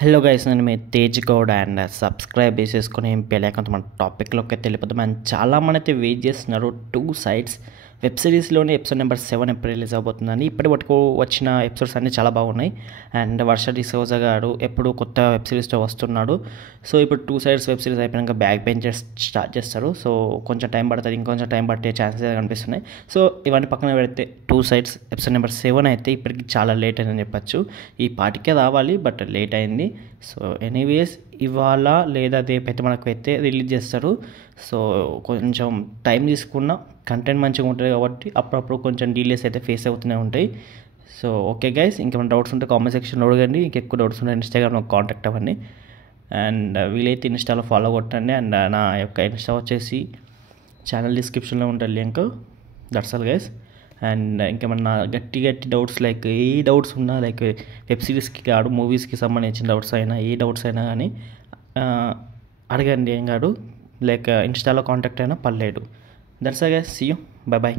Hello guys, నేను మీ Tej Goud and subscribe చేసేసుకుని పెళ్ళాకంత మన టాపిక్లోకి అయితే వెళ్ళిపోతాం. అండ్ చాలామంది అయితే వెయిట్ చేస్తున్నారు. టూ సైడ్స్ వెబ్ సిరీస్లోనే ఎపిసోడ్ నెంబర్ 7 ఎప్పుడు రిలీజ్ అవబోతుందని. ఇప్పటి వరకు వచ్చిన ఎపిసోడ్స్ అన్నీ చాలా బాగున్నాయి. అండ్ వర్ష డిసోజా గారు ఎప్పుడు కొత్త వెబ్ సిరీస్తో వస్తున్నాడు. సో ఇప్పుడు టూ సైడ్స్ వెబ్ సిరీస్ అయిపోయాక బ్యాక్ బెంచర్స్ స్టార్ట్ చేస్తారు. సో కొంచెం టైం పడుతుంది, ఇంకొంచెం టైం పట్టే ఛాన్సెస్ కనిపిస్తున్నాయి. సో ఇవన్నీ పక్కన పెడితే టూ సైడ్స్ ఎపిసోడ్ నెంబర్ 7 అయితే ఇప్పటికి చాలా లేట్ అయిందని చెప్పచ్చు. ఈ పాటికే రావాలి, బట్ లేట్ అయింది. సో ఎనీవేస్ ఇవాళ లేదా రేపైతే మనకు అయితే రిలీజ్ చేస్తారు. సో కొంచెం టైం తీసుకున్న కంటెంట్ మంచిగా ఉంటుంది కాబట్టి అప్పుడప్పుడు కొంచెం డీలేస్ అయితే ఫేస్ అవుతూనే ఉంటాయి. సో ఓకే గైస్, ఇంకేమైనా డౌట్స్ ఉంటే కామెంట్ సెక్షన్లో అడగండి. ఇంకెక్కువ డౌట్స్ ఉంటే ఇన్స్టాగ్రామ్లో కాంటాక్ట్ అవ్వండి. అండ్ వీలైతే ఇన్స్టాలో ఫాలో కొట్టండి. అండ్ నా యొక్క ఇన్స్టా వచ్చేసి ఛానల్ డిస్క్రిప్షన్లో ఉంటుంది link. That's all guys. And ఇంకేమన్నా గట్టి డౌట్స్, లైక్ ఏ డౌట్స్ ఉన్నా, లైక్ వెబ్ సిరీస్కి కాదు మూవీస్కి సంబంధించిన డౌట్స్ అయినా, ఏ డౌట్స్ అయినా కానీ అడగండి. ఏం కాదు, లైక్ ఇన్స్టాలో కాంటాక్ట్ అయినా పర్లేదు. That's all guys, see you, bye bye.